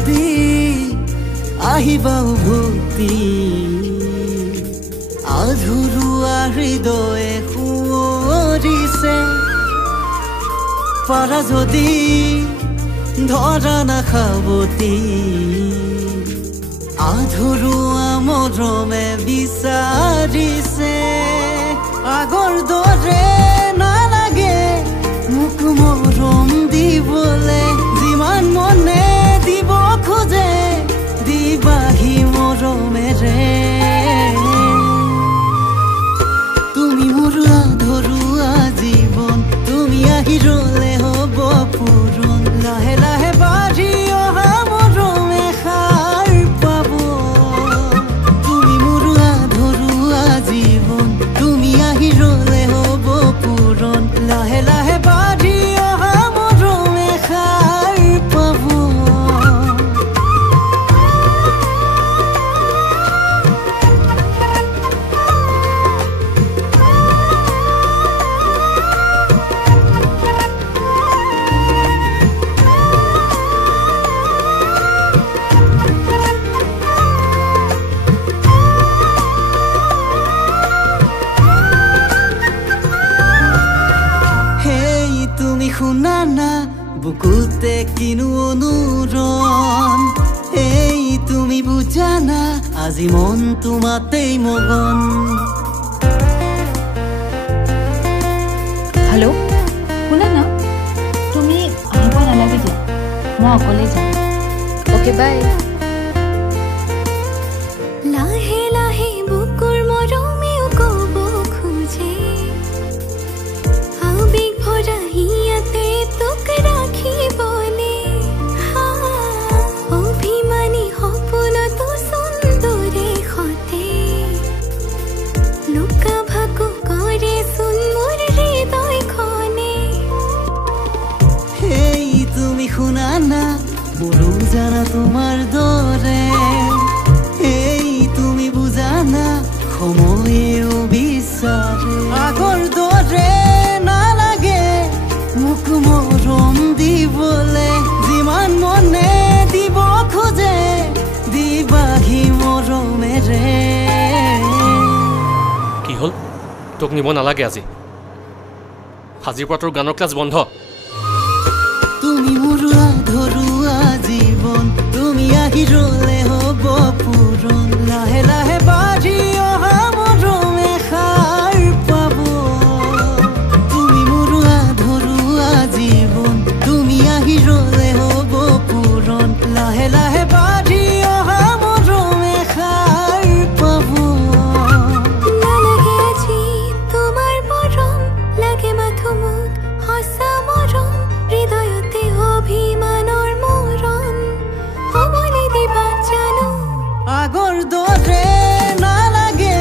যদি আহিবা উভতি আধৰুৱা হৃদয়ে সুঁৱৰিছে পাৰা যদি ধৰা নাখাৱতি আধৰুৱা মৰমে বিচাৰিছে আগৰ দৰে নালাগে মোক মৰম দিবলে যিমান মনে দিব খোজে দিবাহি মৰমেৰে তুমি মোৰ আধৰুৱা জীৱন তুমি আহি ৰলে হ'ব পূৰণ লাহে লাহে বাঢ়ি অহা মৰমে সাৰ পাব তুমি মোৰ আধৰুৱা জীৱন তুমি আহি ৰলে হ'ব পূৰণ লাহে লাহে বাঢ়ি অহা মৰমে সাৰ পাব শুনা না বুকুতে কিনো অনুৰণ এই তুমি বুজা না আজি মন তোমাতেই মগন হেল্ল' শুনা না তুমি আহিব নালাগে দিয়া মই অকলে যাম অ'কে বাই লাহে লাহে বুকুৰ মৰমেও ক'ব খোজে আবেগ ভৰা হিয়াতে তোক ৰাখিবলে অভিমানী সপোনতো সুন্দৰে সতে লুকা ভাকু কৰে চোন মোৰ হৃদয়খনে এই তুমি শুনা না মোৰো জানা তোমাৰ দৰে এই তুমি বুজা না সময়েও বিচাৰে আগৰ দৰে নালাগে মোক মৰম দিবলে যিমান মনে দিব খোজে দিবাহি মৰমেৰে কি হ'ল তোক নিব নালাগে আজি আজিৰ পৰা তোৰ গানৰ ক্লাছ বন্ধ তুমি মোৰ আধৰুৱা জীৱন তুমি আহি ৰলে হ'ব পূৰণ লাহে লাহে বাঢ়ি অহা মৰমে সাৰ পাব তুমি মোৰ আধৰুৱা জীৱন তুমি আহি ৰলে হ'ব পূৰণ লাহে লাহে বাঢ়ি অহা মৰমে সাৰ পাব নালাগে আজি তোমাৰ মৰম লাগে মাথো মোক সঁচা মৰম হৃদয়তে অভিমানৰ মৰণ হ'বলে দিবা জানো আগৰ দৰে নালাগে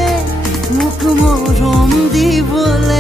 মোক মৰম দিবলে